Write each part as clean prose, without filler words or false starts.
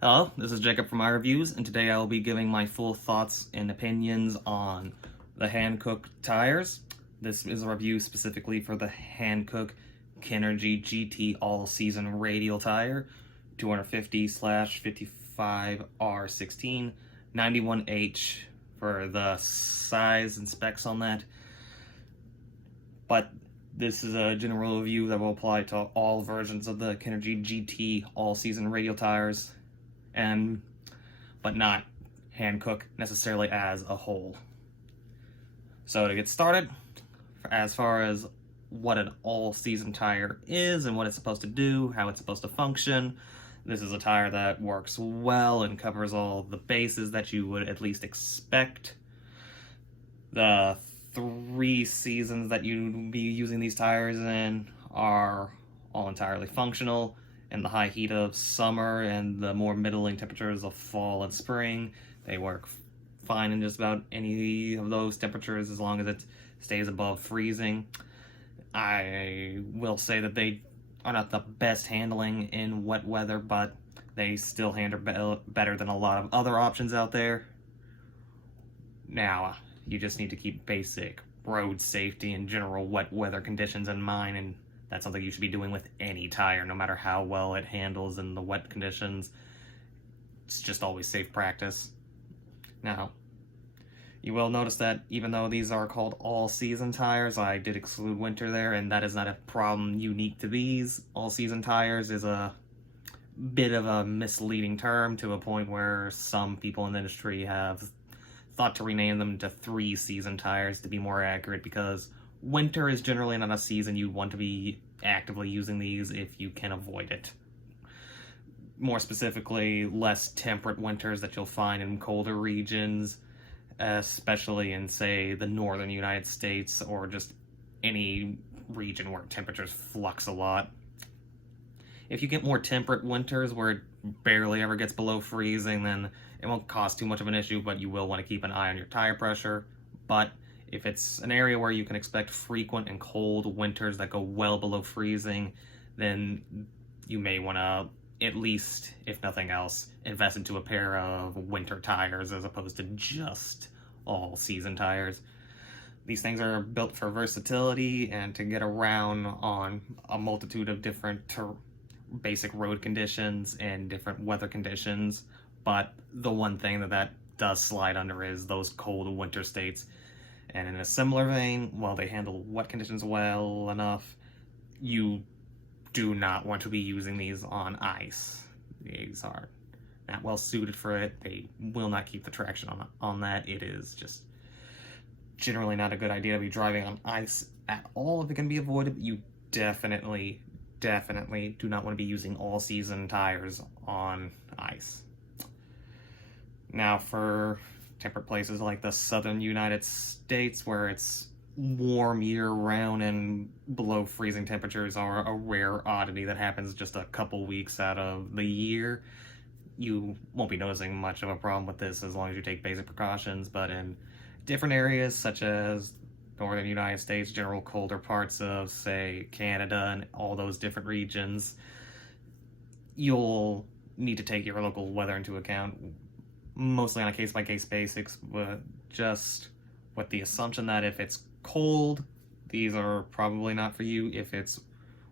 Hello, this is Jacob from iReviews, and today I will be giving my full thoughts and opinions on the Hankook tires. This is a review specifically for the Hankook Kinergy GT All-Season Radial tire, 250/55R16, 91H for the size and specs on that. But this is a general review that will apply to all versions of the Kinergy GT All-Season Radial tires, but not Hankook necessarily as a whole. So to get started, as far as what an all-season tire is and what it's supposed to do, how it's supposed to function, this is a tire that works well and covers all the bases that you would at least expect. The 3 seasons that you'd be using these tires in are all entirely functional. In the high heat of summer and the more middling temperatures of fall and spring, they work fine in just about any of those temperatures as long as it stays above freezing. I will say that they are not the best handling in wet weather, but they still handle better than a lot of other options out there. Now, you just need to keep basic road safety and general wet weather conditions in mind, and that's something you should be doing with any tire, no matter how well it handles in the wet conditions. It's just always safe practice. Now, you will notice that even though these are called all-season tires, I did exclude winter there, and that is not a problem unique to these. All-season tires is a bit of a misleading term to a point where some people in the industry have thought to rename them to 3-season tires to be more accurate, because winter is generally not a season you want to be actively using these if you can avoid it. More specifically, less temperate winters that you'll find in colder regions, especially in, say, the northern United States, or just any region where temperatures flux a lot. If you get more temperate winters where it barely ever gets below freezing, then it won't cause too much of an issue, but you will want to keep an eye on your tire pressure. But if it's an area where you can expect frequent and cold winters that go well below freezing, then you may want to, at least, if nothing else, invest into a pair of winter tires as opposed to just all-season tires. These things are built for versatility and to get around on a multitude of different basic road conditions and different weather conditions, but the one thing that does slide under is those cold winter states. And in a similar vein, while they handle wet conditions well enough, you do not want to be using these on ice. These are not well suited for it. They will not keep the traction on that. It is just generally not a good idea to be driving on ice at all if it can be avoided. But you definitely do not want to be using all-season tires on ice. Now, for temperate places like the southern United States, where it's warm year-round and below freezing temperatures are a rare oddity that happens just a couple weeks out of the year, you won't be noticing much of a problem with this as long as you take basic precautions. But in different areas such as northern United States, general colder parts of, say, Canada and all those different regions, you'll need to take your local weather into account, mostly on a case-by-case basis, but just with the assumption that if it's cold, these are probably not for you. If it's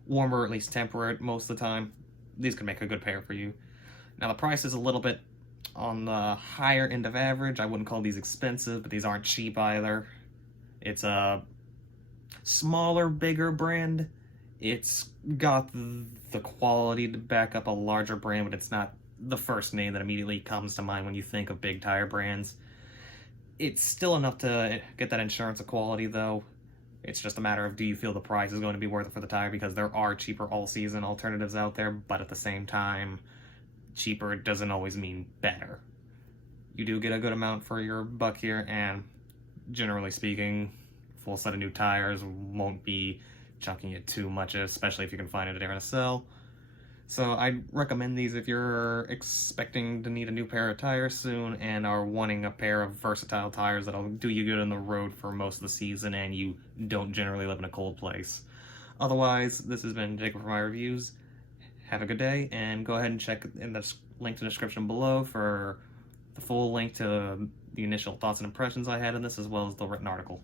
warmer, at least temperate most of the time, these could make a good pair for you. Now, the price is a little bit on the higher end of average. I wouldn't call these expensive, but these aren't cheap either. It's a smaller, bigger brand. It's got the quality to back up a larger brand, but it's not the first name that immediately comes to mind when you think of big tire brands. It's still enough to get that insurance of quality, though. It's just a matter of, do you feel the price is going to be worth it for the tire? Because there are cheaper all-season alternatives out there, but at the same time, cheaper doesn't always mean better. You do get a good amount for your buck here, and generally speaking, full set of new tires won't be chunking it too much, especially if you can find it at RSL. So I'd recommend these if you're expecting to need a new pair of tires soon and are wanting a pair of versatile tires that'll do you good on the road for most of the season and you don't generally live in a cold place. Otherwise, this has been Jacob from iReviews. Have a good day, and go ahead and check in the link to the description below for the full link to the initial thoughts and impressions I had in this, as well as the written article.